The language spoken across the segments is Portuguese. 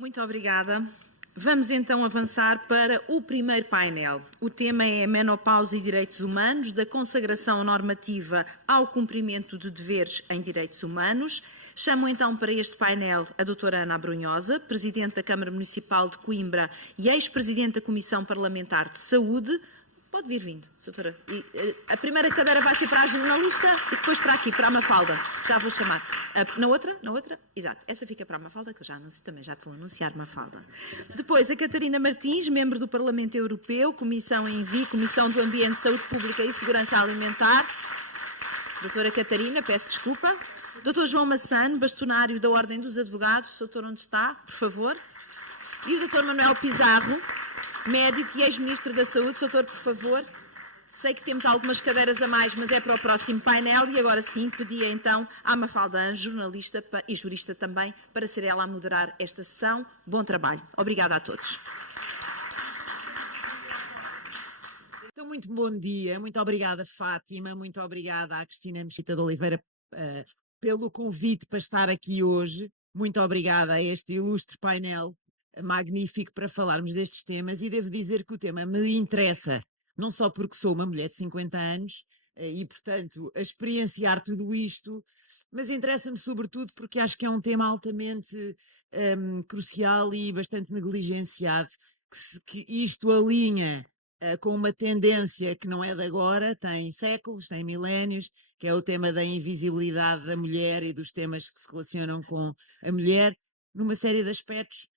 Muito obrigada. Vamos então avançar para o primeiro painel. O tema é Menopausa e Direitos Humanos, da consagração normativa ao cumprimento de deveres em direitos humanos. Chamo então para este painel a doutora Ana Abrunhosa, Presidente da Câmara Municipal de Coimbra e ex-Presidente da Comissão Parlamentar de Saúde. Pode vir vindo, doutora. A primeira cadeira vai ser para a jornalista e depois para aqui, para a Mafalda. Já vou chamar. Na outra? Exato. Essa fica para a Mafalda, que eu já anuncio, também já te vou anunciar, Mafalda. Depois, a Catarina Martins, membro do Parlamento Europeu, Comissão ENVI, Comissão do Ambiente, Saúde Pública e Segurança Alimentar. Doutora Catarina, peço desculpa. Doutor João Massano, bastonário da Ordem dos Advogados. Doutor, onde está? Por favor. E o doutor Manuel Pizarro, médico e ex-ministro da Saúde. Doutor, por favor. Sei que temos algumas cadeiras a mais, mas é para o próximo painel. E agora sim, pedia então à Mafalda Anjo, jornalista e jurista também, para ser ela a moderar esta sessão. Bom trabalho. Obrigada a todos. Então, muito bom dia. Muito obrigada, Fátima. Muito obrigada à Cristina Mesquita de Oliveira pelo convite para estar aqui hoje. Muito obrigada a este ilustre painel magnífico para falarmos destes temas, e devo dizer que o tema me interessa, não só porque sou uma mulher de 50 anos e, portanto, a experienciar tudo isto, mas interessa-me sobretudo porque acho que é um tema altamente crucial e bastante negligenciado, que isto alinha com uma tendência que não é de agora, tem séculos, tem milénios, que é o tema da invisibilidade da mulher e dos temas que se relacionam com a mulher, numa série de aspectos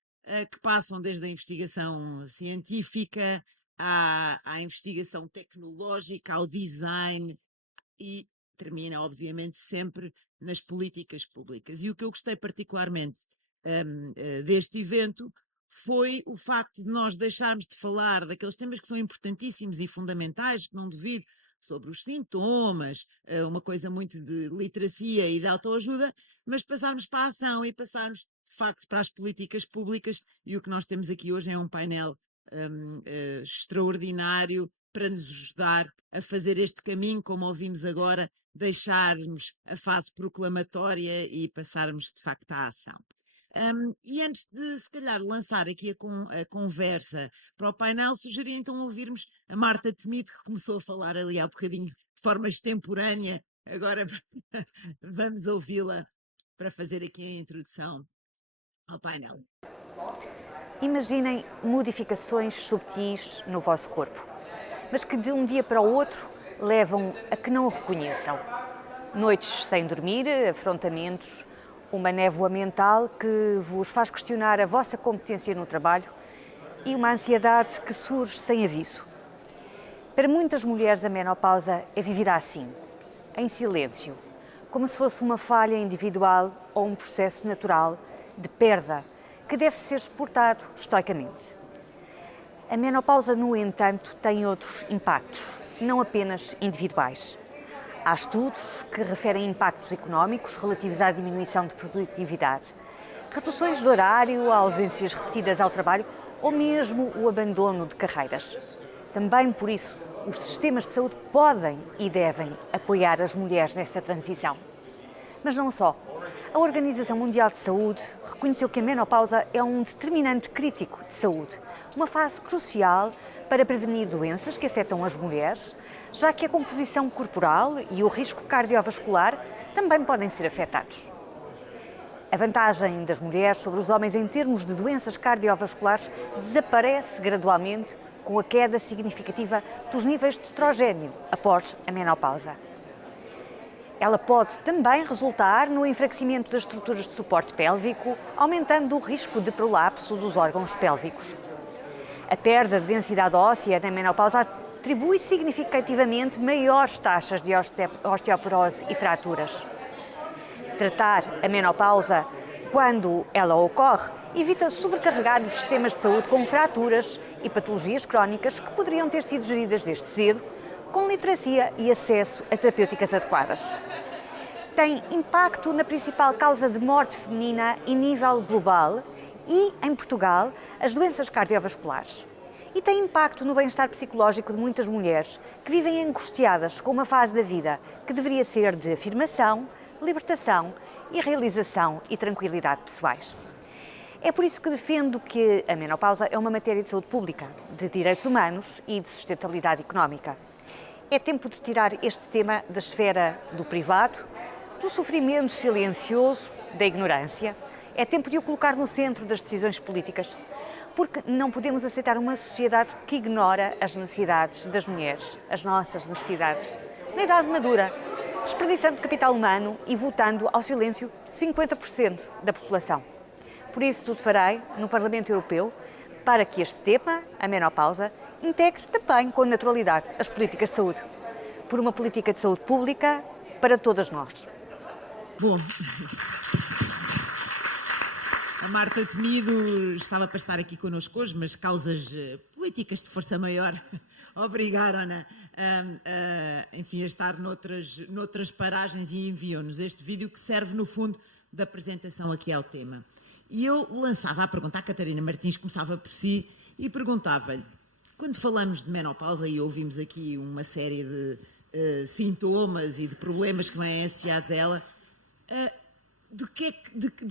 que passam desde a investigação científica à investigação tecnológica, ao design, e termina, obviamente, sempre nas políticas públicas. E o que eu gostei particularmente deste evento foi o facto de nós deixarmos de falar daqueles temas que são importantíssimos e fundamentais, que não duvido, sobre os sintomas, uma coisa muito de literacia e de autoajuda, mas passarmos para a ação e passarmos, de facto, para as políticas públicas, e o que nós temos aqui hoje é um painel extraordinário para nos ajudar a fazer este caminho, como ouvimos agora, deixarmos a fase proclamatória e passarmos, de facto, à ação. E antes de, se calhar, lançar aqui a conversa para o painel, sugeria então ouvirmos a Marta Temido, que começou a falar ali há bocadinho de forma extemporânea. Agora vamos ouvi-la para fazer aqui a introdução ao painel. Imaginem modificações subtis no vosso corpo, mas que de um dia para o outro levam a que não o reconheçam. Noites sem dormir, afrontamentos, uma névoa mental que vos faz questionar a vossa competência no trabalho e uma ansiedade que surge sem aviso. Para muitas mulheres, a menopausa é vivida assim, em silêncio, como se fosse uma falha individual ou um processo natural de perda que deve ser suportado estoicamente. A menopausa, no entanto, tem outros impactos, não apenas individuais. Há estudos que referem impactos económicos relativos à diminuição de produtividade, reduções de horário, ausências repetidas ao trabalho ou mesmo o abandono de carreiras. Também por isso, os sistemas de saúde podem e devem apoiar as mulheres nesta transição. Mas não só. A Organização Mundial de Saúde reconheceu que a menopausa é um determinante crítico de saúde, uma fase crucial para prevenir doenças que afetam as mulheres, já que a composição corporal e o risco cardiovascular também podem ser afetados. A vantagem das mulheres sobre os homens em termos de doenças cardiovasculares desaparece gradualmente com a queda significativa dos níveis de estrogênio após a menopausa. Ela pode também resultar no enfraquecimento das estruturas de suporte pélvico, aumentando o risco de prolapso dos órgãos pélvicos. A perda de densidade óssea na menopausa atribui significativamente maiores taxas de osteoporose e fraturas. Tratar a menopausa quando ela ocorre evita sobrecarregar os sistemas de saúde com fraturas e patologias crónicas que poderiam ter sido geridas desde cedo, com literacia e acesso a terapêuticas adequadas. Tem impacto na principal causa de morte feminina em nível global e, em Portugal, as doenças cardiovasculares. E tem impacto no bem-estar psicológico de muitas mulheres que vivem angustiadas com uma fase da vida que deveria ser de afirmação, libertação e realização e tranquilidade pessoais. É por isso que defendo que a menopausa é uma matéria de saúde pública, de direitos humanos e de sustentabilidade económica. É tempo de tirar este tema da esfera do privado, do sofrimento silencioso, da ignorância. É tempo de o colocar no centro das decisões políticas, porque não podemos aceitar uma sociedade que ignora as necessidades das mulheres, as nossas necessidades, na idade madura, desperdiçando capital humano e votando ao silêncio 50% da população. Por isso, tudo farei no Parlamento Europeu para que este tema, a menopausa, integre também com naturalidade as políticas de saúde, por uma política de saúde pública para todas nós. Bom, a Marta Temido estava para estar aqui connosco hoje, mas causas políticas de força maior obrigaram-na enfim, a estar noutras paragens e enviou-nos este vídeo que serve, no fundo, da apresentação aqui ao tema. E eu lançava a pergunta à Catarina Martins, começava por si, e perguntava-lhe, quando falamos de menopausa e ouvimos aqui uma série de sintomas e de problemas que vêm associados a ela, de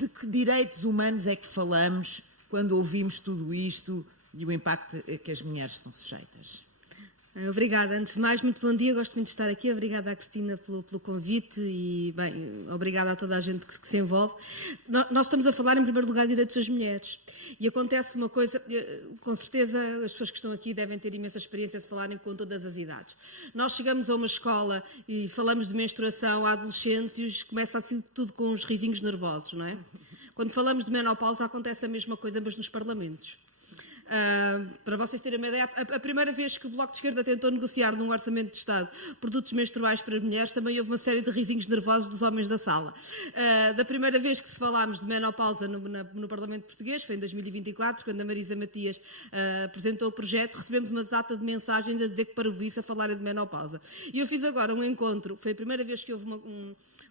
que direitos humanos é que falamos quando ouvimos tudo isto e o impacto a que as mulheres estão sujeitas? Obrigada. Antes de mais, muito bom dia. Gosto muito de estar aqui. Obrigada à Cristina pelo convite e, bem, obrigada a toda a gente que se envolve. Nós estamos a falar, em primeiro lugar, de direitos das mulheres. E acontece uma coisa, com certeza as pessoas que estão aqui devem ter imensa experiência de falarem com todas as idades. Nós chegamos a uma escola e falamos de menstruação a adolescentes e começa assim tudo com uns risinhos nervosos, não é? Quando falamos de menopausa acontece a mesma coisa, mas nos parlamentos. Para vocês terem uma ideia, a primeira vez que o Bloco de Esquerda tentou negociar num orçamento de Estado produtos menstruais para as mulheres, também houve uma série de risinhos nervosos dos homens da sala. Da primeira vez que falámos de menopausa no Parlamento Português, foi em 2024, quando a Marisa Matias apresentou o projeto, recebemos uma data de mensagens a dizer que parvoíce a falarem de menopausa. E eu fiz agora um encontro, foi a primeira vez que houve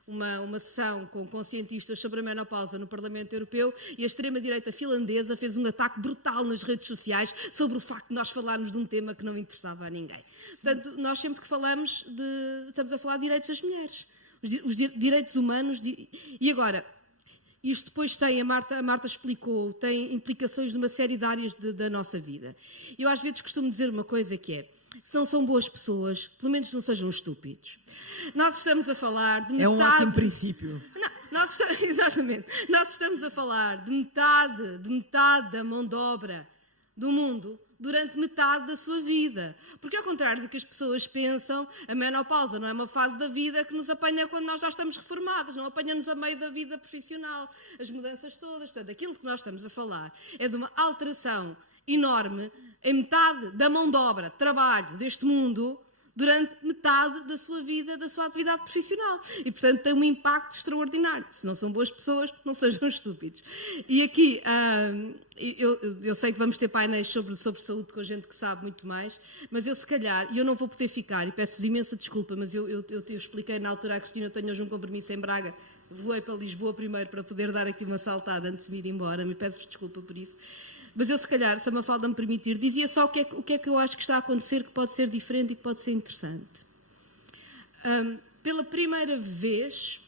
uma sessão com cientistas sobre a menopausa no Parlamento Europeu e a extrema-direita finlandesa fez um ataque brutal nas redes sociais sobre o facto de nós falarmos de um tema que não interessava a ninguém. Portanto, nós sempre que falamos estamos a falar de direitos das mulheres, os direitos humanos. E agora, isto depois tem, a Marta explicou, tem implicações numa série de áreas da nossa vida. Eu às vezes costumo dizer uma coisa que é: se não são boas pessoas, pelo menos não sejam estúpidos. Nós estamos a falar de metade... É um ótimo princípio. Exatamente. Nós estamos a falar de metade da mão de obra do mundo durante metade da sua vida. Porque, ao contrário do que as pessoas pensam, a menopausa não é uma fase da vida que nos apanha quando nós já estamos reformadas, não apanha-nos a meio da vida profissional, as mudanças todas. Portanto, aquilo que nós estamos a falar é de uma alteração enorme em metade da mão de obra, de trabalho deste mundo, durante metade da sua vida, da sua atividade profissional. E, portanto, tem um impacto extraordinário. Se não são boas pessoas, não sejam estúpidos. E aqui, eu sei que vamos ter painéis sobre saúde com gente que sabe muito mais, mas eu, se calhar, e eu não vou poder ficar, e peço-vos imensa desculpa, mas eu expliquei na altura à Cristina, eu tenho hoje um compromisso em Braga, voei para Lisboa primeiro para poder dar aqui uma saltada antes de me ir embora, me peço desculpa por isso. Mas eu, se calhar, se a Mafalda me permitir, dizia só o que é que eu acho que está a acontecer, que pode ser diferente e que pode ser interessante. Pela primeira vez,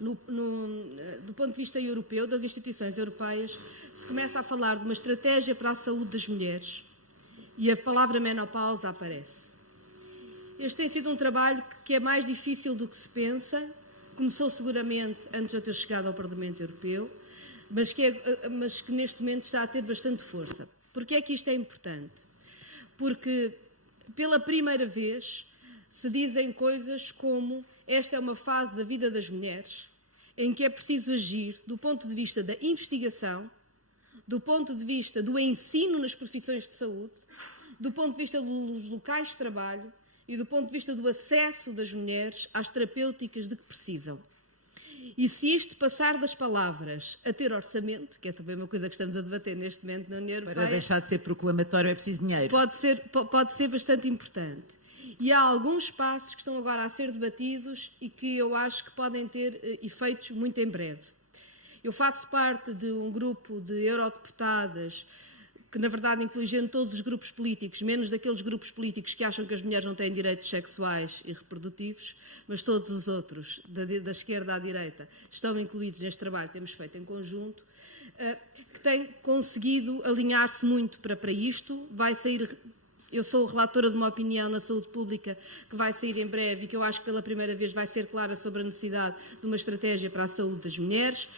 do ponto de vista europeu, das instituições europeias, se começa a falar de uma estratégia para a saúde das mulheres e a palavra menopausa aparece. Este tem sido um trabalho que é mais difícil do que se pensa, começou seguramente antes de eu ter chegado ao Parlamento Europeu, mas que neste momento está a ter bastante força. Porquê é que isto é importante? Porque, pela primeira vez, se dizem coisas como: esta é uma fase da vida das mulheres em que é preciso agir do ponto de vista da investigação, do ponto de vista do ensino nas profissões de saúde, do ponto de vista dos locais de trabalho e do ponto de vista do acesso das mulheres às terapêuticas de que precisam. E se isto passar das palavras a ter orçamento, que é também uma coisa que estamos a debater neste momento na União Europeia... Para deixar de ser proclamatório é preciso dinheiro. Pode ser bastante importante. E há alguns passos que estão agora a ser debatidos e que eu acho que podem ter efeitos muito em breve. Eu faço parte de um grupo de eurodeputadas que, na verdade, inclui gente de todos os grupos políticos, menos daqueles grupos políticos que acham que as mulheres não têm direitos sexuais e reprodutivos, mas todos os outros, da esquerda à direita, estão incluídos neste trabalho que temos feito em conjunto, que tem conseguido alinhar-se muito para isto. Vai sair, eu sou relatora de uma opinião na saúde pública que vai sair em breve e que eu acho que pela primeira vez vai ser clara sobre a necessidade de uma estratégia para a saúde das mulheres.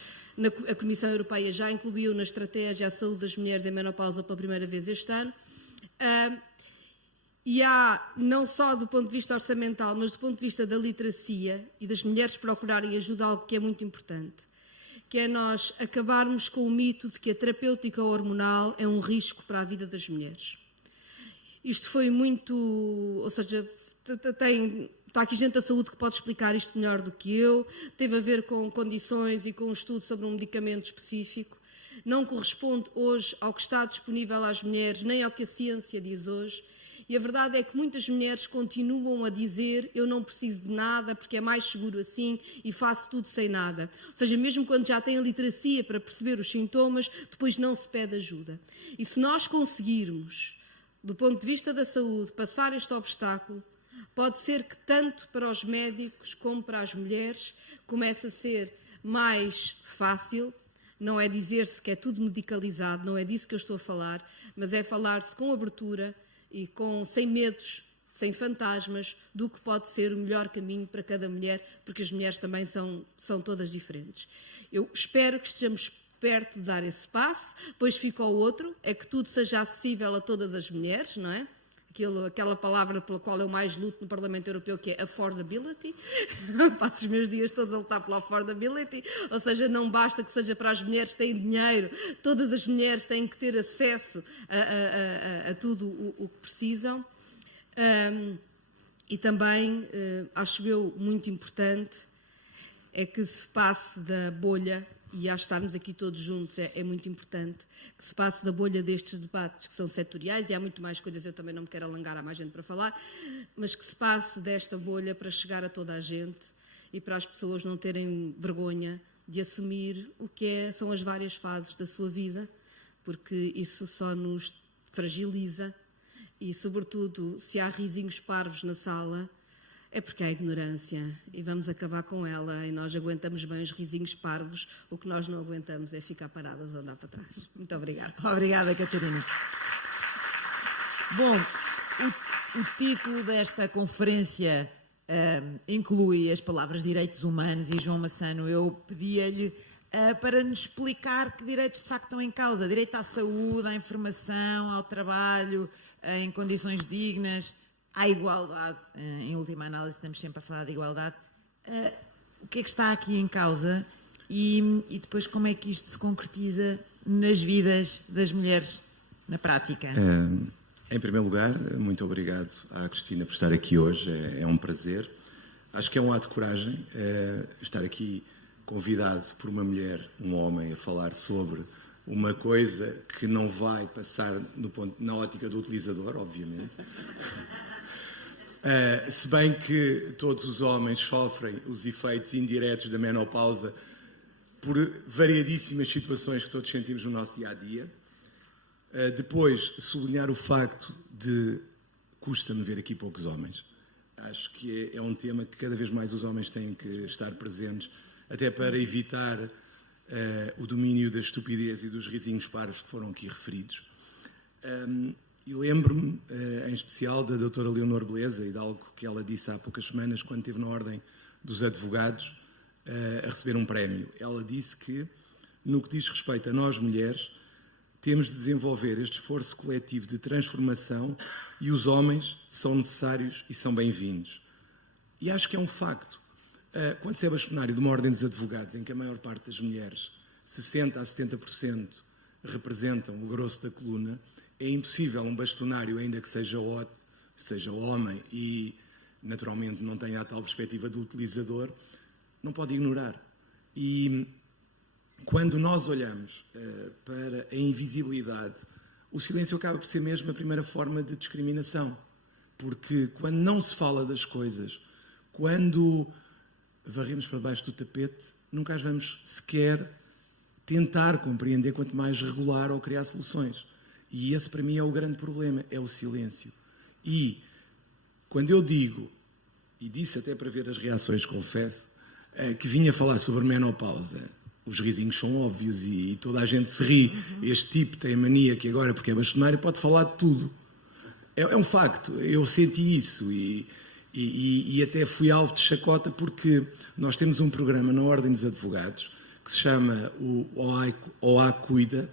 A Comissão Europeia já incluiu na estratégia a saúde das mulheres em menopausa pela primeira vez este ano. E há, não só do ponto de vista orçamental, mas do ponto de vista da literacia e das mulheres procurarem ajuda, algo que é muito importante, que é nós acabarmos com o mito de que a terapêutica hormonal é um risco para a vida das mulheres. Isto foi muito, ou seja, está aqui gente da saúde que pode explicar isto melhor do que eu, teve a ver com condições e com um estudo sobre um medicamento específico, não corresponde hoje ao que está disponível às mulheres, nem ao que a ciência diz hoje. E a verdade é que muitas mulheres continuam a dizer eu não preciso de nada porque é mais seguro assim e faço tudo sem nada. Ou seja, mesmo quando já têm literacia para perceber os sintomas, depois não se pede ajuda. E se nós conseguirmos, do ponto de vista da saúde, passar este obstáculo, pode ser que tanto para os médicos como para as mulheres comece a ser mais fácil. Não é dizer-se que é tudo medicalizado, não é disso que eu estou a falar, mas é falar-se com abertura e sem medos, sem fantasmas, do que pode ser o melhor caminho para cada mulher, porque as mulheres também são todas diferentes. Eu espero que estejamos perto de dar esse passo, depois fica o outro, é que tudo seja acessível a todas as mulheres, não é? Aquela palavra pela qual eu mais luto no Parlamento Europeu, que é affordability. Passo os meus dias todos a lutar pela affordability, ou seja, não basta que seja para as mulheres que têm dinheiro, todas as mulheres têm que ter acesso a tudo o que precisam. E também, acho eu muito importante, é que se passe da bolha, e acho que estarmos aqui todos juntos é muito importante, que se passe da bolha destes debates, que são setoriais, e há muito mais coisas, eu também não me quero alongar, há mais gente para falar, mas que se passe desta bolha para chegar a toda a gente e para as pessoas não terem vergonha de assumir o que são as várias fases da sua vida, porque isso só nos fragiliza e, sobretudo, se há risinhos parvos na sala, é porque há ignorância e vamos acabar com ela e nós aguentamos bem os risinhos parvos, o que nós não aguentamos é ficar paradas a andar para trás. Muito obrigada. Obrigada, Catarina. Bom, o título desta conferência inclui as palavras direitos humanos e João Massano, eu pedia-lhe para nos explicar que direitos de facto estão em causa. Direito à saúde, à informação, ao trabalho, em condições dignas, à igualdade. Em última análise estamos sempre a falar de igualdade. O que é que está aqui em causa e depois como é que isto se concretiza nas vidas das mulheres na prática? Em primeiro lugar, muito obrigado à Cristina por estar aqui hoje, é um prazer. Acho que é um ato de coragem estar aqui convidado por uma mulher, um homem, a falar sobre uma coisa que não vai passar na ótica do utilizador, obviamente. Se bem que todos os homens sofrem os efeitos indiretos da menopausa por variadíssimas situações que todos sentimos no nosso dia-a-dia. Depois, sublinhar o facto de custa-me ver aqui poucos homens. Acho que é um tema que cada vez mais os homens têm que estar presentes, até para evitar o domínio da estupidez e dos risinhos parvos que foram aqui referidos. E lembro-me, em especial, da doutora Leonor Beleza e de algo que ela disse há poucas semanas, quando esteve na Ordem dos Advogados a receber um prémio. Ela disse que, no que diz respeito a nós, mulheres, temos de desenvolver este esforço coletivo de transformação e os homens são necessários e são bem-vindos. E acho que é um facto. Quando se é bastonário de uma Ordem dos Advogados, em que a maior parte das mulheres, 60% a 70%, representam o grosso da coluna, é impossível um bastonário, ainda que seja homem e, naturalmente, não tenha a tal perspectiva do utilizador, não pode ignorar. E quando nós olhamos para a invisibilidade, o silêncio acaba por ser mesmo a primeira forma de discriminação. Porque quando não se fala das coisas, quando varremos para debaixo do tapete, nunca as vamos sequer tentar compreender, quanto mais regular ou criar soluções. E esse, para mim, é o grande problema, é o silêncio. E, quando eu digo, e disse até para ver as reações, confesso, que vinha falar sobre menopausa, os risinhos são óbvios e toda a gente se ri. Este tipo tem a mania que agora, porque é bastonário, pode falar de tudo. É um facto, eu senti isso e até fui alvo de chacota porque nós temos um programa na Ordem dos Advogados que se chama o OA Cuida,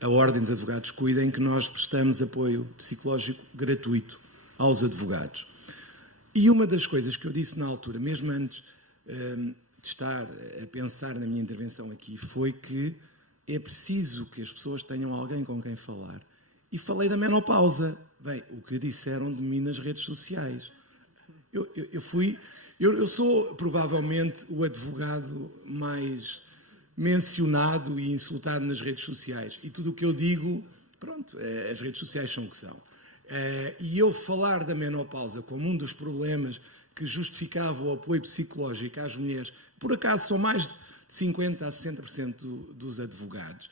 a Ordem dos Advogados Cuida, em que nós prestamos apoio psicológico gratuito aos advogados. E uma das coisas que eu disse na altura, mesmo antes de estar a pensar na minha intervenção aqui, foi que é preciso que as pessoas tenham alguém com quem falar. E falei da menopausa. Bem, o que disseram de mim nas redes sociais. Eu sou provavelmente o advogado mais mencionado e insultado nas redes sociais. E tudo o que eu digo, pronto, as redes sociais são o que são. E eu falar da menopausa como um dos problemas que justificava o apoio psicológico às mulheres, por acaso são mais de 50% a 60% dos advogados,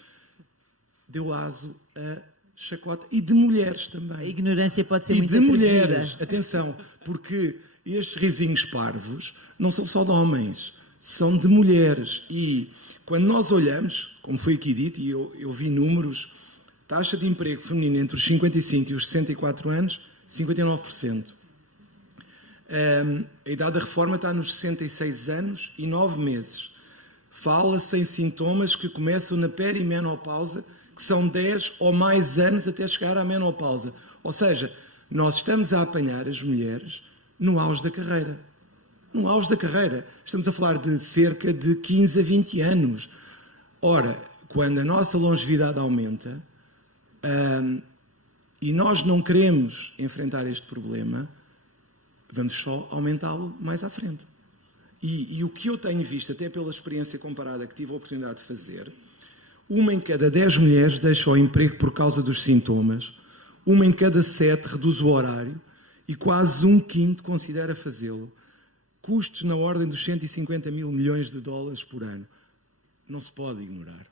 deu aso a chacota, e de mulheres também. A ignorância pode ser e muito de atrevida. mulheres, atenção, porque estes risinhos parvos não são só de homens, são de mulheres. E quando nós olhamos, como foi aqui dito, e eu vi números, taxa de emprego feminino entre os 55 e os 64 anos, 59%. A idade da reforma está nos 66 anos e 9 meses. Fala-se em sintomas que começam na perimenopausa, que são 10 ou mais anos até chegar à menopausa. Ou seja, nós estamos a apanhar as mulheres no auge da carreira. No auge da carreira. Estamos a falar de cerca de 15 a 20 anos. Ora, quando a nossa longevidade aumenta e nós não queremos enfrentar este problema, vamos só aumentá-lo mais à frente. E o que eu tenho visto, até pela experiência comparada que tive a oportunidade de fazer, 1 em cada 10 mulheres deixa o emprego por causa dos sintomas, 1 em cada 7 reduz o horário e quase 1/5 considera fazê-lo. Custos na ordem dos 150 mil milhões de dólares por ano. Não se pode ignorar.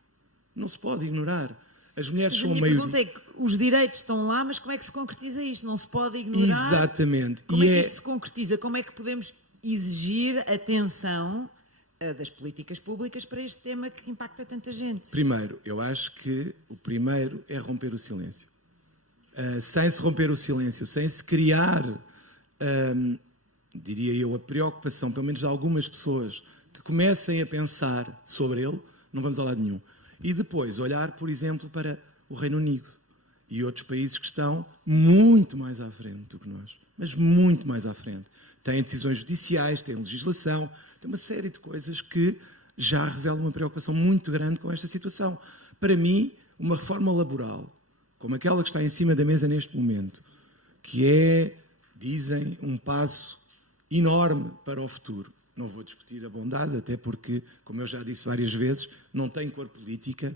Não se pode ignorar. As mulheres são a maioria. A minha pergunta é que os direitos estão lá, mas como é que se concretiza isto? Não se pode ignorar? Exatamente. Como é que isto se concretiza? Como é que podemos exigir atenção das políticas públicas para este tema que impacta tanta gente? Primeiro, eu acho que o primeiro é romper o silêncio. Sem se romper o silêncio, sem se criar, diria eu, a preocupação, pelo menos de algumas pessoas, que comecem a pensar sobre ele, não vamos a lado nenhum. E depois olhar, por exemplo, para o Reino Unido e outros países que estão muito mais à frente do que nós, mas muito mais à frente. Têm decisões judiciais, têm legislação, tem uma série de coisas que já revelam uma preocupação muito grande com esta situação. Para mim, uma reforma laboral, como aquela que está em cima da mesa neste momento, que é, dizem, um passo enorme para o futuro. Não vou discutir a bondade, até porque, como eu já disse várias vezes, não tem cor política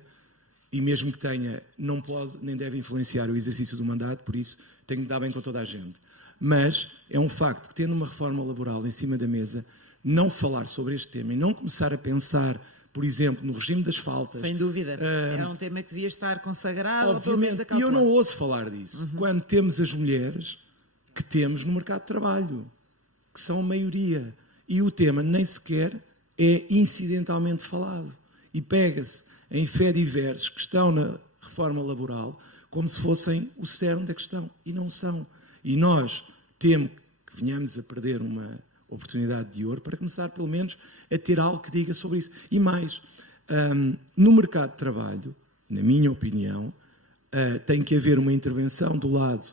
e mesmo que tenha, não pode nem deve influenciar o exercício do mandato, por isso tenho de dar bem com toda a gente. Mas é um facto que, tendo uma reforma laboral em cima da mesa, não falar sobre este tema e não começar a pensar, por exemplo, no regime das faltas... Sem dúvida. É um tema que devia estar consagrado, ou pelo menos Obviamente, e acautelado. eu não ouço falar disso. Quando temos as mulheres que temos no mercado de trabalho, que são a maioria, e o tema nem sequer é incidentalmente falado. E pega-se em fediversos que estão na reforma laboral como se fossem o cerne da questão, e não são. E nós temos que venhamos a perder uma oportunidade de ouro para começar, pelo menos, a ter algo que diga sobre isso. E mais, no mercado de trabalho, na minha opinião, tem que haver uma intervenção do lado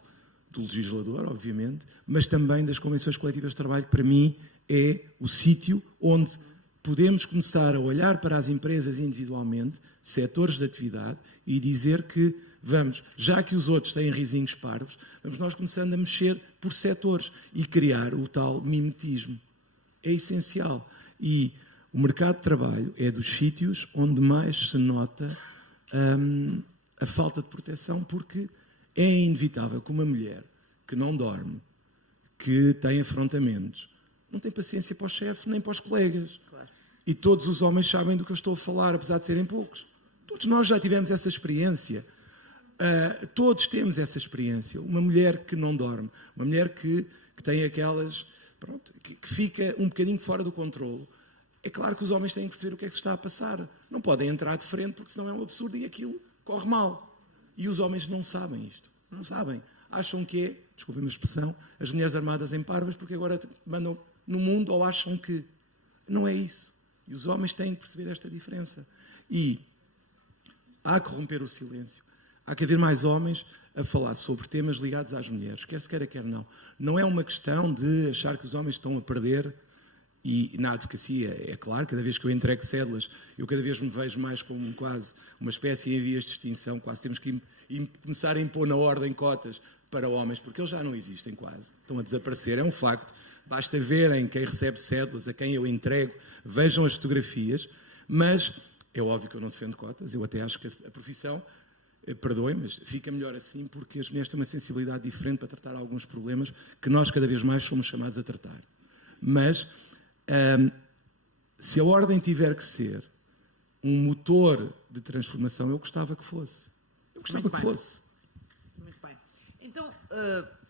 do legislador, obviamente, mas também das convenções coletivas de trabalho, que para mim é o sítio onde podemos começar a olhar para as empresas individualmente, setores de atividade, e dizer que vamos, já que os outros têm risinhos parvos, vamos nós começando a mexer por setores e criar o tal mimetismo. É essencial. E o mercado de trabalho é dos sítios onde mais se nota a falta de proteção, porque é inevitável que uma mulher que não dorme, que tem afrontamentos, não tem paciência para o chefe nem para os colegas. Claro. E todos os homens sabem do que eu estou a falar, apesar de serem poucos. Todos nós já tivemos essa experiência. Todos temos essa experiência. Uma mulher que não dorme, uma mulher que tem aquelas... Pronto, que fica um bocadinho fora do controle. é claro que os homens têm que perceber o que é que se está a passar. Não podem entrar de frente porque senão é um absurdo e aquilo corre mal. E os homens não sabem isto. Não sabem. Acham que é, desculpem a expressão, as mulheres armadas em parvas porque agora mandam no mundo ou acham que não é isso. E os homens têm que perceber esta diferença. E há que romper o silêncio. Há que haver mais homens a falar sobre temas ligados às mulheres, quer se queira, quer não. Não é uma questão de achar que os homens estão a perder. E na advocacia, é claro, cada vez que eu entrego cédulas, eu cada vez me vejo mais como quase uma espécie em vias de extinção, quase temos que começar a impor na ordem cotas para homens, porque eles já não existem quase, estão a desaparecer, é um facto. Basta verem quem recebe cédulas, a quem eu entrego, vejam as fotografias, mas é óbvio que eu não defendo cotas, eu até acho que a profissão, perdoem, mas fica melhor assim, porque as mulheres têm uma sensibilidade diferente para tratar alguns problemas que nós cada vez mais somos chamados a tratar. Mas se a ordem tiver que ser um motor de transformação, eu gostava que fosse. Muito bem. Então,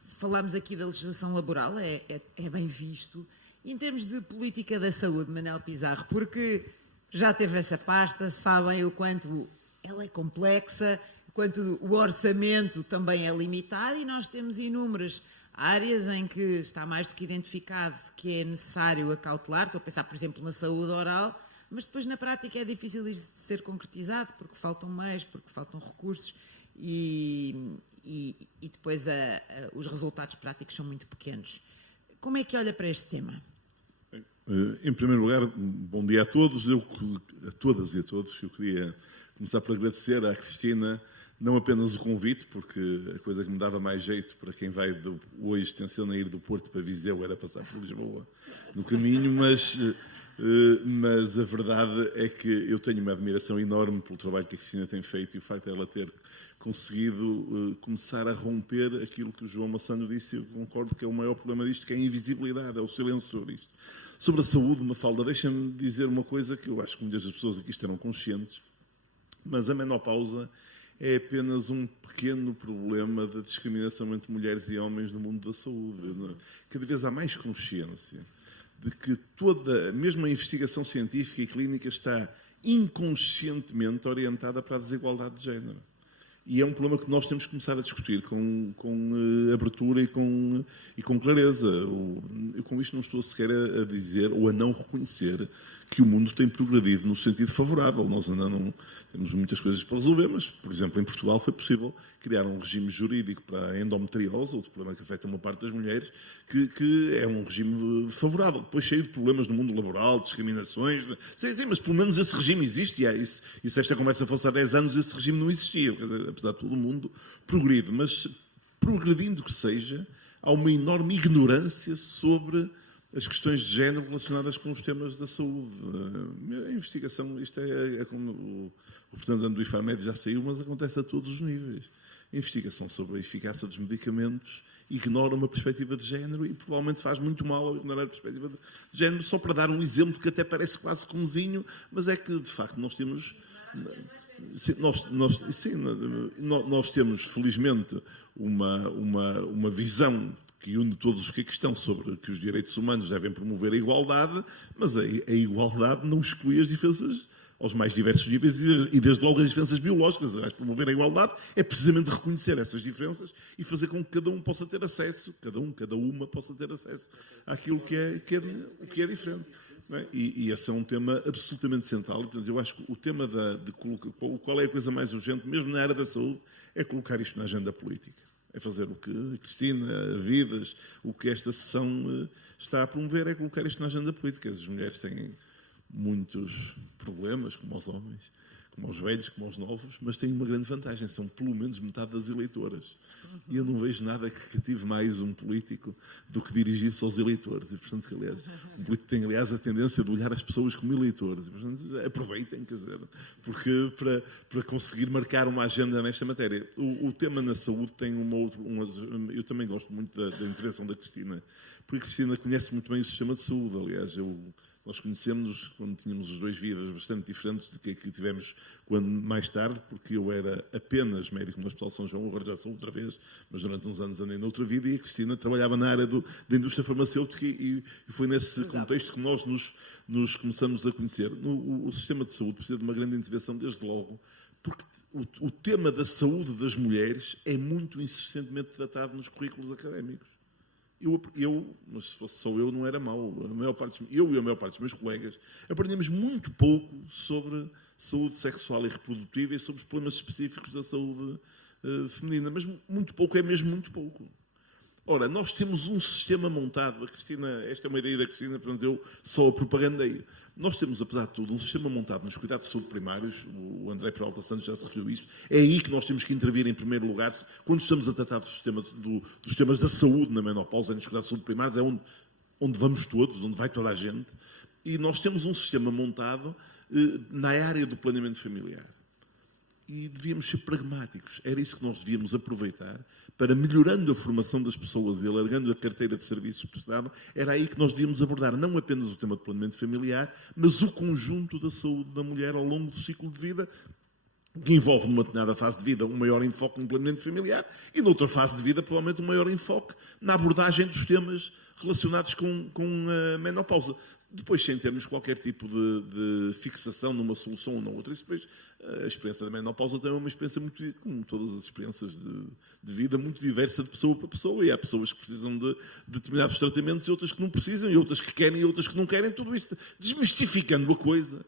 falámos aqui da legislação laboral, é bem visto. E em termos de política da saúde, Manel Pizarro, porque já teve essa pasta, sabem o quanto ela é complexa, o quanto o orçamento também é limitado e nós temos inúmeras áreas em que está mais do que identificado que é necessário acautelar. Estou a pensar, por exemplo, na saúde oral, mas depois na prática é difícil de ser concretizado porque faltam meios, porque faltam recursos e depois os resultados práticos são muito pequenos. Como é que olha para este tema? Em primeiro lugar, bom dia a todos, a todas e a todos. Eu queria começar por agradecer à Cristina não apenas o convite, porque a coisa que me dava mais jeito para quem vai hoje tenciona ir do Porto para Viseu era passar por Lisboa no caminho, mas a verdade é que eu tenho uma admiração enorme pelo trabalho que a Cristina tem feito e o facto de ela ter conseguido começar a romper aquilo que o João Massano disse. Eu concordo que é o maior problema disto, que é a invisibilidade, é o silêncio sobre isto. Sobre a saúde, Mafalda, deixa-me dizer uma coisa que eu acho que muitas das pessoas aqui estarão conscientes, mas a menopausa é apenas um pequeno problema da discriminação entre mulheres e homens no mundo da saúde. Cada vez há mais consciência de que mesmo a investigação científica e clínica está inconscientemente orientada para a desigualdade de género. E é um problema que nós temos que começar a discutir com abertura e com clareza. Eu com isto não estou sequer a dizer ou a não reconhecer que o mundo tem progredido no sentido favorável. Nós ainda não temos muitas coisas para resolver, mas, por exemplo, em Portugal foi possível criar um regime jurídico para a endometriose, outro problema que afeta uma parte das mulheres, que é um regime favorável. Depois cheio de problemas no mundo laboral, discriminações. Sim, mas pelo menos esse regime existe. E se esta conversa fosse há 10 anos, esse regime não existia. Quer dizer, apesar de todo o mundo progride. Mas, progredindo que seja, há uma enorme ignorância sobre as questões de género relacionadas com os temas da saúde. A investigação, isto é como o representante do IFAMED já saiu, mas acontece a todos os níveis. A investigação sobre a eficácia dos medicamentos ignora uma perspectiva de género e provavelmente faz muito mal ao ignorar a perspectiva de género, só para dar um exemplo que até parece quase comezinho, mas é que, de facto, nós temos... Nós temos, felizmente, uma visão que une todos os que aqui estão sobre que os direitos humanos devem promover a igualdade, mas a igualdade não exclui as diferenças aos mais diversos níveis e desde logo as diferenças biológicas. Aliás, promover a igualdade é precisamente reconhecer essas diferenças e fazer com que cada um possa ter acesso, cada uma possa ter acesso àquilo que é diferente. E esse é um tema absolutamente central. Portanto, eu acho que o tema qual é a coisa mais urgente, mesmo na área da saúde, é colocar isto na agenda política. É fazer o que a Cristina, a Vidas, o que esta sessão está a promover, é colocar isto na agenda política. As mulheres têm muitos problemas, como os homens, como os velhos, como os novos, mas têm uma grande vantagem, são pelo menos metade das eleitoras. E eu não vejo nada que cative mais um político do que dirigir-se aos eleitores. E, portanto, aliás, um político tem, aliás, a tendência de olhar as pessoas como eleitores. E, portanto, aproveitem, quer dizer, porque para conseguir marcar uma agenda nesta matéria. O tema na saúde tem eu também gosto muito da intervenção da Cristina, porque a Cristina conhece muito bem o sistema de saúde. Aliás, eu Nós conhecemos quando tínhamos as 2 vidas bastante diferentes do que tivemos quando mais tarde, porque eu era apenas médico no Hospital São João, agora já sou outra vez, mas durante uns anos andei noutra vida, e a Cristina trabalhava na área da indústria farmacêutica, e foi nesse contexto que nós nos começamos a conhecer. O sistema de saúde precisa de uma grande intervenção desde logo, porque o tema da saúde das mulheres é muito insistentemente tratado nos currículos académicos. Mas se fosse só eu, não era mau. Eu e a maior parte dos meus colegas aprendemos muito pouco sobre saúde sexual e reprodutiva e sobre os problemas específicos da saúde feminina. Mas muito pouco é mesmo muito pouco. Ora, nós temos um sistema montado. Esta é uma ideia da Cristina, portanto eu só a propagandeio. Nós temos, apesar de tudo, um sistema montado nos cuidados de saúde primários, o André Peralta Santos já se referiu a isso, é aí que nós temos que intervir em primeiro lugar, quando estamos a tratar dos temas da saúde na menopausa, nos cuidados de saúde primários, é onde vamos todos, onde vai toda a gente, e nós temos um sistema montado na área do planeamento familiar. E devíamos ser pragmáticos, era isso que nós devíamos aproveitar para, melhorando a formação das pessoas e alargando a carteira de serviços prestados, era aí que nós devíamos abordar não apenas o tema do planeamento familiar, mas o conjunto da saúde da mulher ao longo do ciclo de vida, que envolve numa determinada fase de vida um maior enfoque no planeamento familiar e noutra fase de vida provavelmente um maior enfoque na abordagem dos temas relacionados com a menopausa. Depois, sem termos qualquer tipo de fixação numa solução ou na outra. Isso depois, a experiência da menopausa tem uma experiência muito, como todas as experiências de vida, muito diversa de pessoa para pessoa. E há pessoas que precisam de determinados tratamentos e outras que não precisam, e outras que querem e outras que não querem. Tudo isso, desmistificando a coisa,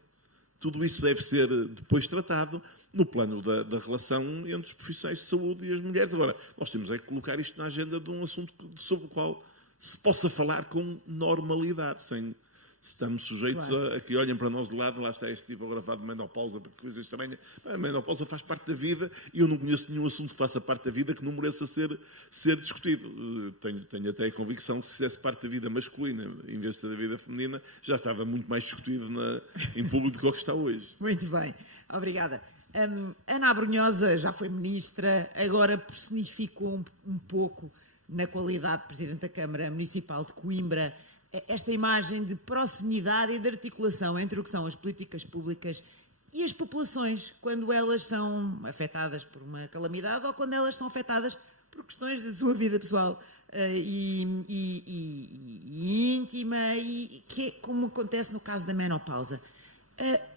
tudo isso deve ser depois tratado no plano da relação entre os profissionais de saúde e as mulheres. Agora, nós temos é que colocar isto na agenda de um assunto sobre o qual se possa falar com normalidade, sem estamos sujeitos a que olhem para nós de lado, lá está este tipo agravado de menopausa, porque coisa estranha. A menopausa faz parte da vida e eu não conheço nenhum assunto que faça parte da vida que não mereça ser discutido. Tenho até a convicção que se fizesse parte da vida masculina, em vez de ser da vida feminina, já estava muito mais discutido em público do que está hoje. Muito bem, obrigada. Ana Abrunhosa já foi ministra, agora personificou um pouco, na qualidade de Presidente da Câmara Municipal de Coimbra, esta imagem de proximidade e de articulação entre o que são as políticas públicas e as populações, quando elas são afetadas por uma calamidade ou quando elas são afetadas por questões da sua vida pessoal e íntima, e que é como acontece no caso da menopausa.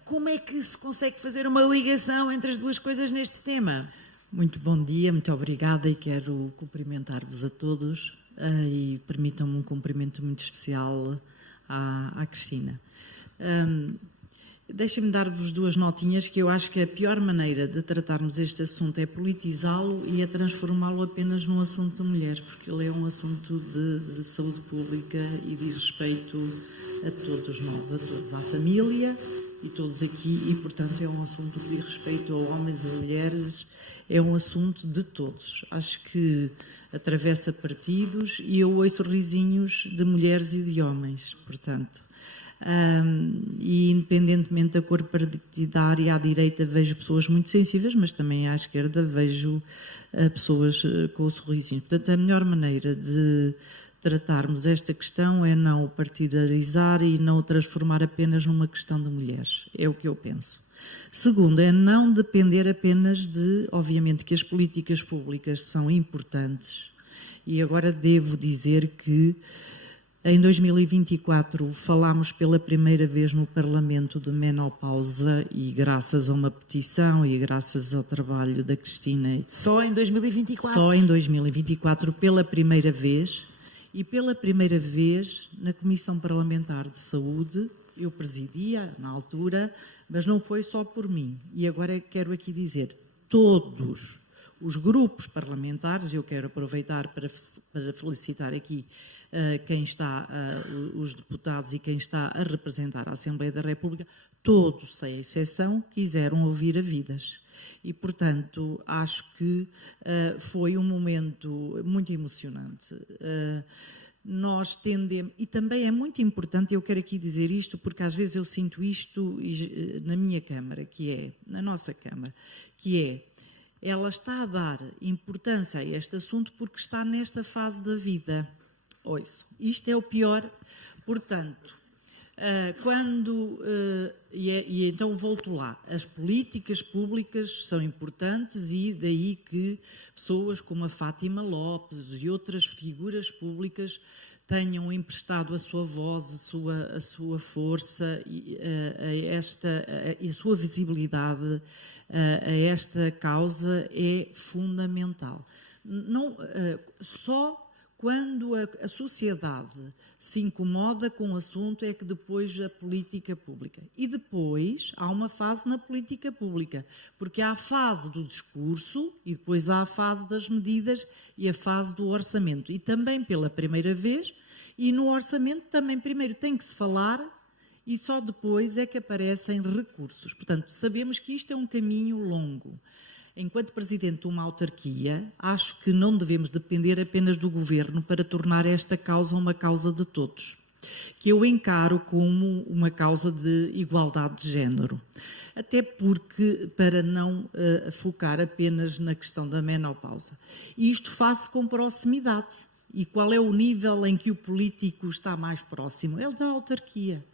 Como é que se consegue fazer uma ligação entre as duas coisas neste tema? Muito bom dia, muito obrigada, e quero cumprimentar-vos a todos. E permitam-me um cumprimento muito especial à Cristina. Deixem-me dar-vos 2 notinhas, que eu acho que a pior maneira de tratarmos este assunto é politizá-lo e é transformá-lo apenas num assunto de mulheres, porque ele é um assunto de saúde pública e diz respeito a todos nós, a todos, à família e todos aqui, e portanto é um assunto que diz respeito a homens e mulheres, é um assunto de todos. Acho que atravessa partidos e eu ouço risinhos de mulheres e de homens, portanto. E independentemente da cor partidária, à direita vejo pessoas muito sensíveis, mas também à esquerda vejo pessoas com o sorrisinho. Portanto, a melhor maneira de tratarmos esta questão é não o partidarizar e não o transformar apenas numa questão de mulheres. É o que eu penso. Segundo, é não depender apenas obviamente que as políticas públicas são importantes, e agora devo dizer que em 2024 falámos pela primeira vez no Parlamento de menopausa, e graças a uma petição e graças ao trabalho da Cristina. Só em 2024? Só em 2024, pela primeira vez, e pela primeira vez na Comissão Parlamentar de Saúde. Eu presidia na altura, mas não foi só por mim. E agora quero aqui dizer, todos os grupos parlamentares, e eu quero aproveitar para felicitar aqui quem está, os deputados e quem está a representar a Assembleia da República, todos, sem exceção, quiseram ouvir a vidas. E, portanto, acho que foi um momento muito emocionante. Nós tendemos, e também é muito importante, eu quero aqui dizer isto, porque às vezes eu sinto isto na minha Câmara, na nossa Câmara, ela está a dar importância a este assunto porque está nesta fase da vida. Ouço, isto é o pior. Portanto, E então volto lá, as políticas públicas são importantes e daí que pessoas como a Fátima Lopes e outras figuras públicas tenham emprestado a sua voz, a sua força e a sua visibilidade a esta causa é fundamental. Não, só quando a sociedade se incomoda com o assunto é que depois a política pública. E depois há uma fase na política pública, porque há a fase do discurso e depois há a fase das medidas e a fase do orçamento. E também pela primeira vez, e no orçamento também primeiro tem que se falar e só depois é que aparecem recursos. Portanto, sabemos que isto é um caminho longo. Enquanto Presidente de uma autarquia, acho que não devemos depender apenas do Governo para tornar esta causa uma causa de todos, que eu encaro como uma causa de igualdade de género. Até porque, para não focar apenas na questão da menopausa. E isto faz-se com proximidade. E qual é o nível em que o político está mais próximo? É o da autarquia.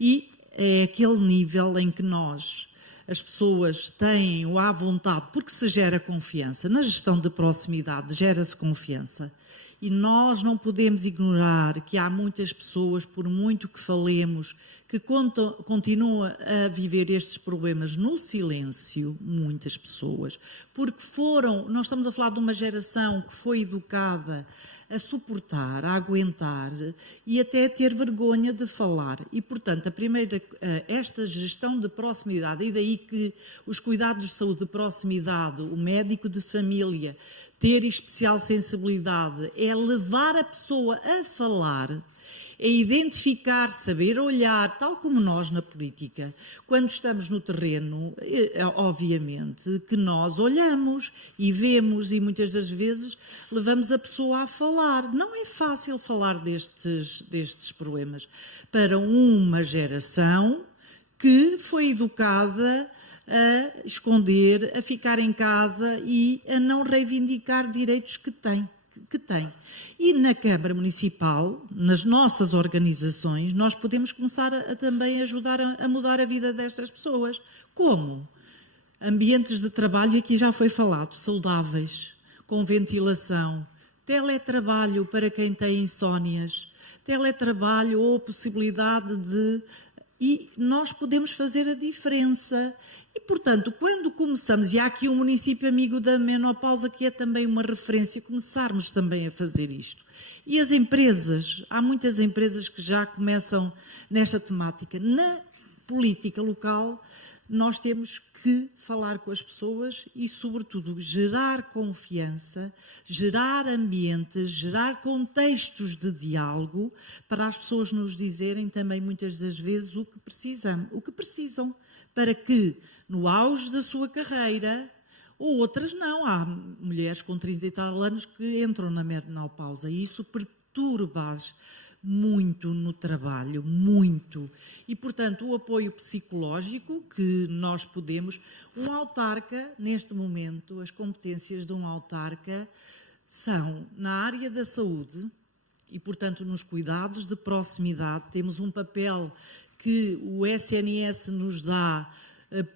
E é aquele nível em que as pessoas têm ou há vontade, porque se gera confiança. Na gestão de proximidade gera-se confiança. E nós não podemos ignorar que há muitas pessoas, por muito que falemos, que continuam a viver estes problemas no silêncio, muitas pessoas, porque nós estamos a falar de uma geração que foi educada a suportar, a aguentar e até a ter vergonha de falar. E, portanto, esta gestão de proximidade, e daí que os cuidados de saúde de proximidade, o médico de família, ter especial sensibilidade, é levar a pessoa a falar, é identificar, saber olhar, tal como nós na política. Quando estamos no terreno, obviamente que nós olhamos e vemos e muitas das vezes levamos a pessoa a falar. Não é fácil falar destes problemas para uma geração que foi educada a esconder, a ficar em casa e a não reivindicar direitos que tem. E na Câmara Municipal, nas nossas organizações, nós podemos começar a também ajudar a mudar a vida destas pessoas. Como? Ambientes de trabalho, aqui já foi falado, saudáveis, com ventilação, teletrabalho para quem tem insónias, teletrabalho ou possibilidade de... E nós podemos fazer a diferença. E, portanto, quando começamos, e há aqui um município amigo da menopausa que é também uma referência, começarmos também a fazer isto. E as empresas, há muitas empresas que já começam nesta temática. Na política local, nós temos que falar com as pessoas e, sobretudo, gerar confiança, gerar ambientes, gerar contextos de diálogo para as pessoas nos dizerem também muitas das vezes o que precisam, para que no auge da sua carreira, ou outras não, há mulheres com 30 e tal anos que entram na menopausa e isso perturba-as muito no trabalho, muito. E, portanto, o apoio psicológico que nós podemos... Um autarca, neste momento, as competências de um autarca são na área da saúde e, portanto, nos cuidados de proximidade. Temos um papel que o SNS nos dá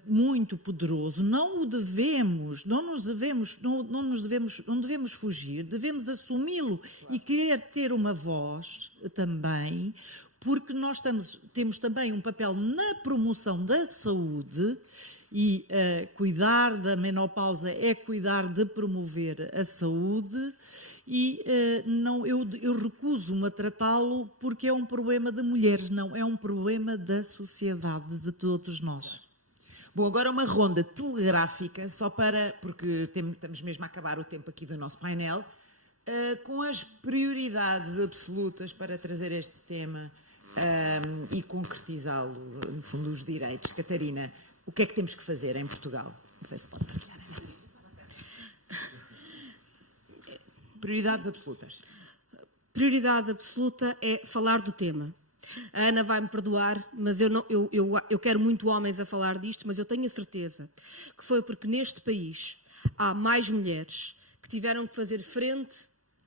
muito poderoso, não devemos fugir, devemos assumi-lo e querer ter uma voz também, porque nós temos também um papel na promoção da saúde e cuidar da menopausa é cuidar de promover a saúde e eu recuso-me a tratá-lo porque é um problema de mulheres, não, é um problema da sociedade, de todos nós. Bom, agora uma ronda telegráfica, porque estamos mesmo a acabar o tempo aqui do nosso painel, com as prioridades absolutas para trazer este tema e concretizá-lo, no fundo, os direitos. Catarina, o que é que temos que fazer em Portugal? Não sei se pode partilhar. Prioridades absolutas. Prioridade absoluta é falar do tema. A Ana vai-me perdoar, mas eu quero muito homens a falar disto, mas eu tenho a certeza que foi porque neste país há mais mulheres que tiveram que fazer frente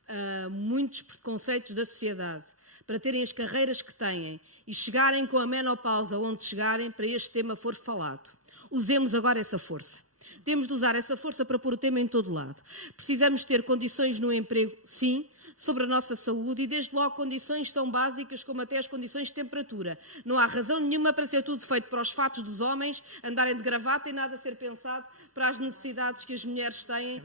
a muitos preconceitos da sociedade para terem as carreiras que têm e chegarem com a menopausa onde chegarem para este tema for falado. Usemos agora essa força. Temos de usar essa força para pôr o tema em todo lado. Precisamos ter condições no emprego, sim, sobre a nossa saúde e, desde logo, condições tão básicas como até as condições de temperatura. Não há razão nenhuma para ser tudo feito para os fatos dos homens andarem de gravata e nada ser pensado para as necessidades que as mulheres têm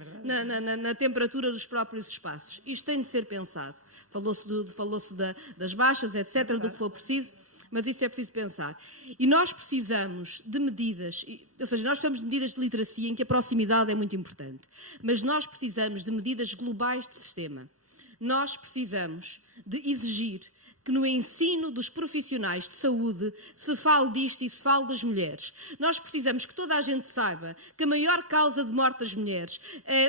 na temperatura dos próprios espaços. Isto tem de ser pensado. Falou-se das baixas, etc., do que for preciso, mas isso é preciso pensar. E nós precisamos de medidas, ou seja, nós precisamos de medidas de literacia em que a proximidade é muito importante, mas nós precisamos de medidas globais de sistema. Nós precisamos de exigir que no ensino dos profissionais de saúde se fale disto e se fale das mulheres. Nós precisamos que toda a gente saiba que a maior causa de morte das mulheres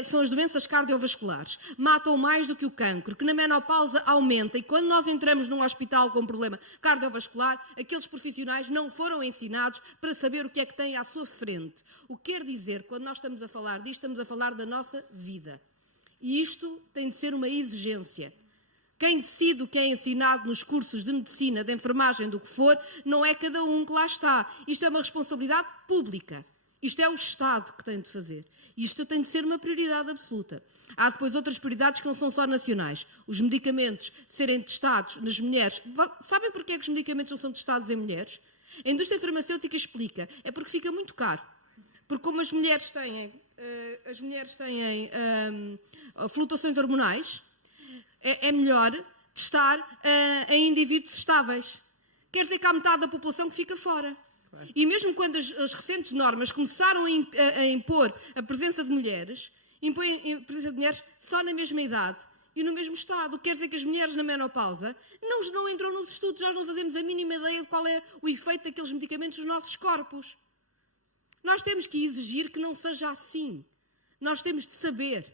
são as doenças cardiovasculares. Matam mais do que o cancro, que na menopausa aumenta e quando nós entramos num hospital com um problema cardiovascular, aqueles profissionais não foram ensinados para saber o que é que têm à sua frente. O que quer dizer, quando nós estamos a falar disto, estamos a falar da nossa vida. E isto tem de ser uma exigência. Quem decide o que é ensinado nos cursos de medicina, de enfermagem, do que for, não é cada um que lá está. Isto é uma responsabilidade pública. Isto é o Estado que tem de fazer. Isto tem de ser uma prioridade absoluta. Há depois outras prioridades que não são só nacionais. Os medicamentos serem testados nas mulheres. Sabem porquê é que os medicamentos não são testados em mulheres? A indústria farmacêutica explica. É porque fica muito caro. Porque como as mulheres têm flutuações hormonais, é melhor testar em indivíduos estáveis. Quer dizer que há metade da população que fica fora. Claro. E mesmo quando as recentes normas começaram a impor a presença de mulheres, impõem a presença de mulheres só na mesma idade e no mesmo estado. Quer dizer que as mulheres na menopausa não entram nos estudos, nós não fazemos a mínima ideia de qual é o efeito daqueles medicamentos nos nossos corpos. Nós temos que exigir que não seja assim. Nós temos de saber.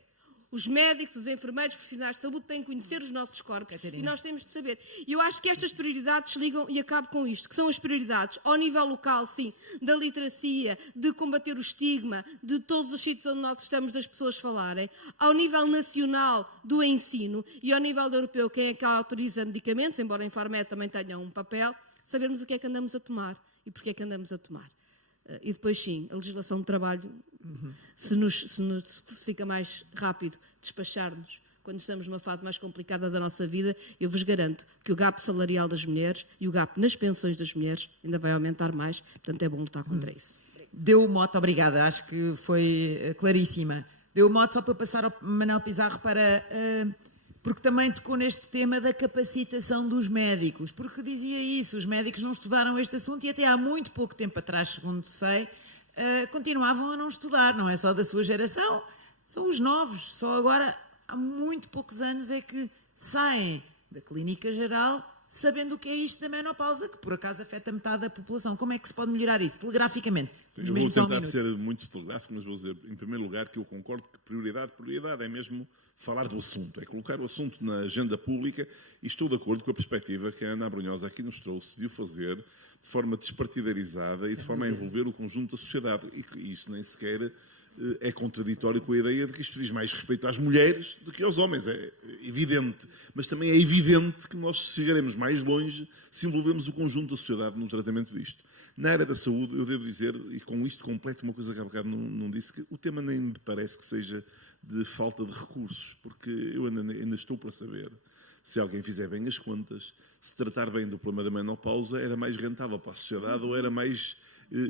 Os médicos, os enfermeiros, os profissionais de saúde têm que conhecer os nossos corpos. Catarina. E nós temos de saber. E eu acho que estas prioridades ligam, e acabo com isto, que são as prioridades ao nível local, sim, da literacia, de combater o estigma, de todos os sítios onde nós estamos das pessoas falarem, ao nível nacional do ensino e ao nível europeu, quem é que autoriza medicamentos, embora a Infarmed também tenha um papel, sabermos o que é que andamos a tomar e porque é que andamos a tomar. E depois, sim, a legislação de trabalho, se fica mais rápido despachar-nos quando estamos numa fase mais complicada da nossa vida, eu vos garanto que o gap salarial das mulheres e o gap nas pensões das mulheres ainda vai aumentar mais, portanto é bom lutar contra isso. Deu o mote, obrigada, acho que foi claríssima. Deu o mote só para passar ao Manuel Pizarro para... porque também tocou neste tema da capacitação dos médicos, porque dizia isso, os médicos não estudaram este assunto e até há muito pouco tempo atrás, segundo sei, continuavam a não estudar, não é só da sua geração, são os novos, só agora há muito poucos anos é que saem da clínica geral sabendo o que é isto da menopausa, que por acaso afeta metade da população. Como é que se pode melhorar isso? Telegraficamente. Sim, eu vou tentar ser muito telegráfico, mas vou dizer, em primeiro lugar, que eu concordo que prioridade é mesmo falar do assunto, é colocar o assunto na agenda pública e estou de acordo com a perspectiva que a Ana Abrunhosa aqui nos trouxe de o fazer de forma despartidarizada e de forma a envolver o conjunto da sociedade. E isso nem sequer é contraditório com a ideia de que isto diz mais respeito às mulheres do que aos homens. É evidente. Mas também é evidente que nós chegaremos mais longe se envolvermos o conjunto da sociedade no tratamento disto. Na área da saúde, eu devo dizer, e com isto completo uma coisa que há bocado não disse, que o tema nem me parece que seja de falta de recursos, porque eu ainda estou para saber se alguém fizer bem as contas, se tratar bem do problema da menopausa era mais rentável para a sociedade ou era mais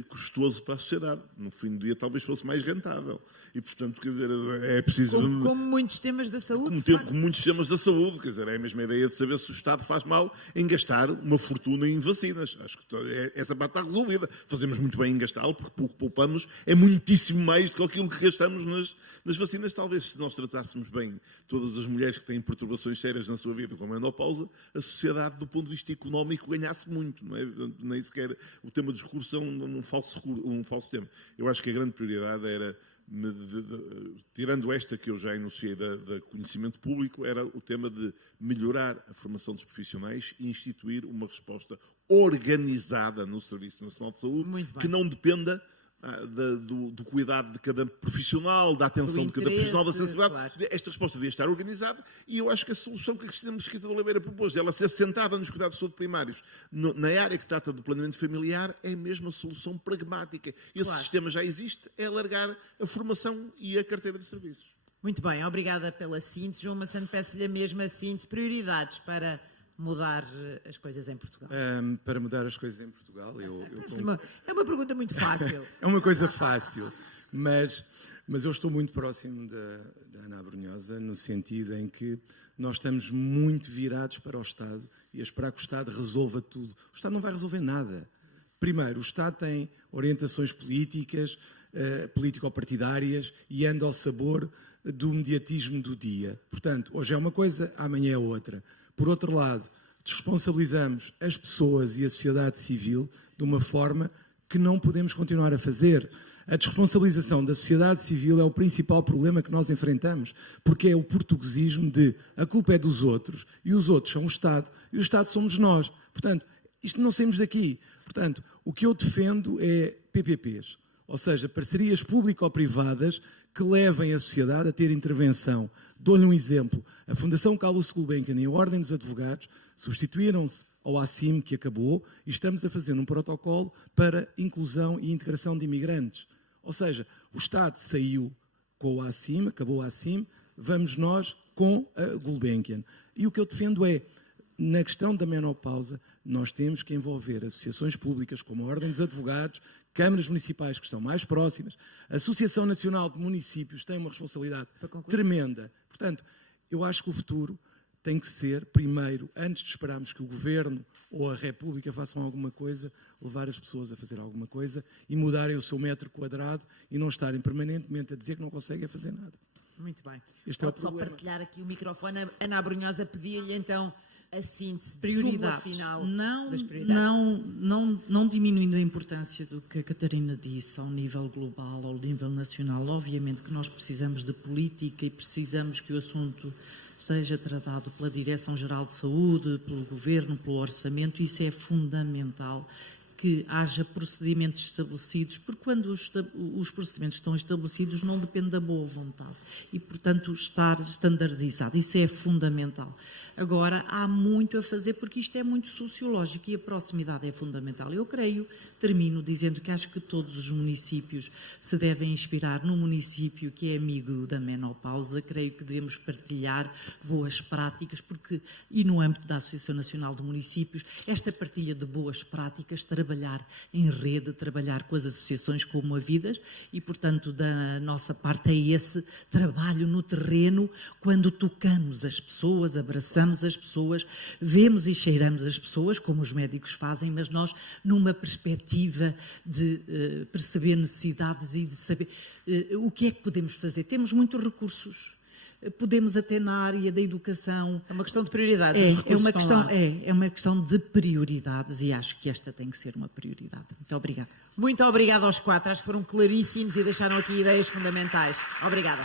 custoso para a sociedade. No fim do dia talvez fosse mais rentável. E, portanto, quer dizer, é preciso... Como muitos temas da saúde. Como muitos temas da saúde, quer dizer, é a mesma ideia de saber se o Estado faz mal em gastar uma fortuna em vacinas. Acho que essa parte está resolvida. Fazemos muito bem em gastá-lo, porque o que poupamos é muitíssimo mais do que aquilo que gastamos nas vacinas. Talvez, se nós tratássemos bem todas as mulheres que têm perturbações sérias na sua vida, como a menopausa, a sociedade, do ponto de vista económico, ganhasse muito. Não é? Nem sequer o tema dos recursos é um falso tema. Eu acho que a grande prioridade era, tirando esta que eu já enunciei da conhecimento público, era o tema de melhorar a formação dos profissionais e instituir uma resposta organizada no Serviço Nacional de Saúde que não dependa do cuidado de cada profissional, da atenção de cada profissional, da sensibilidade. Claro. Esta resposta devia estar organizada e eu acho que a solução que a Cristina Mesquita de Oliveira propôs, de ela ser centrada nos cuidados de saúde primários, na área que trata de planeamento familiar, é mesmo a solução pragmática. Esse sistema já existe, é alargar a formação e a carteira de serviços. Muito bem, obrigada pela síntese. João Massano, peço-lhe a mesma síntese. Prioridades para mudar as coisas em Portugal? Para mudar as coisas em Portugal, É uma pergunta muito fácil. É uma coisa fácil, mas eu estou muito próximo da Ana Abrunhosa, no sentido em que nós estamos muito virados para o Estado e a esperar que o Estado resolva tudo. O Estado não vai resolver nada. Primeiro, o Estado tem orientações políticas, político-partidárias e anda ao sabor do mediatismo do dia. Portanto, hoje é uma coisa, amanhã é outra. Por outro lado, desresponsabilizamos as pessoas e a sociedade civil de uma forma que não podemos continuar a fazer. A desresponsabilização da sociedade civil é o principal problema que nós enfrentamos, porque é o portuguesismo de a culpa é dos outros e os outros são o Estado e o Estado somos nós. Portanto, isto não saímos daqui. Portanto, o que eu defendo é PPPs, ou seja, parcerias público-privadas que levem a sociedade a ter intervenção. Dou-lhe um exemplo. A Fundação Carlos Gulbenkian e a Ordem dos Advogados substituíram-se ao ACIM, que acabou, e estamos a fazer um protocolo para inclusão e integração de imigrantes. Ou seja, o Estado saiu com o ACIM, acabou o ACIM, vamos nós com a Gulbenkian. E o que eu defendo é, na questão da menopausa, nós temos que envolver associações públicas como a Ordem dos Advogados, câmaras municipais que estão mais próximas, a Associação Nacional de Municípios tem uma responsabilidade tremenda. Portanto, eu acho que o futuro tem que ser, primeiro, antes de esperarmos que o Governo ou a República façam alguma coisa, levar as pessoas a fazer alguma coisa e mudarem o seu metro quadrado e não estarem permanentemente a dizer que não conseguem fazer nada. Muito bem. Este Pode é o só problema. partilhar aqui o microfone. A Ana Abrunhosa pedia-lhe então a síntese, Prioridades. final Não, das prioridades. não diminuindo a importância do que a Catarina disse ao nível global, ao nível nacional. Obviamente que nós precisamos de política e precisamos que o assunto seja tratado pela Direção-Geral de Saúde, pelo Governo, pelo Orçamento. Isso é fundamental, que haja procedimentos estabelecidos, porque quando os procedimentos estão estabelecidos não depende da boa vontade e, portanto, estar estandardizado. Isso é fundamental. Agora, há muito a fazer porque isto é muito sociológico e a proximidade é fundamental. Eu creio, termino dizendo que acho que todos os municípios se devem inspirar num município que é amigo da menopausa. Creio que devemos partilhar boas práticas e no âmbito da Associação Nacional de Municípios, esta partilha de boas práticas, trabalhar em rede, trabalhar com as associações como a Vidas e, portanto, da nossa parte é esse trabalho no terreno, quando tocamos as pessoas, abraçamos as pessoas, vemos e cheiramos as pessoas, como os médicos fazem, mas nós numa perspectiva de perceber necessidades e de saber o que é que podemos fazer. Temos muitos recursos. Podemos até na área da educação. É uma questão de prioridades. É uma questão de prioridades e acho que esta tem que ser uma prioridade. Muito obrigada. Muito obrigada aos quatro. Acho que foram claríssimos e deixaram aqui ideias fundamentais. Obrigada.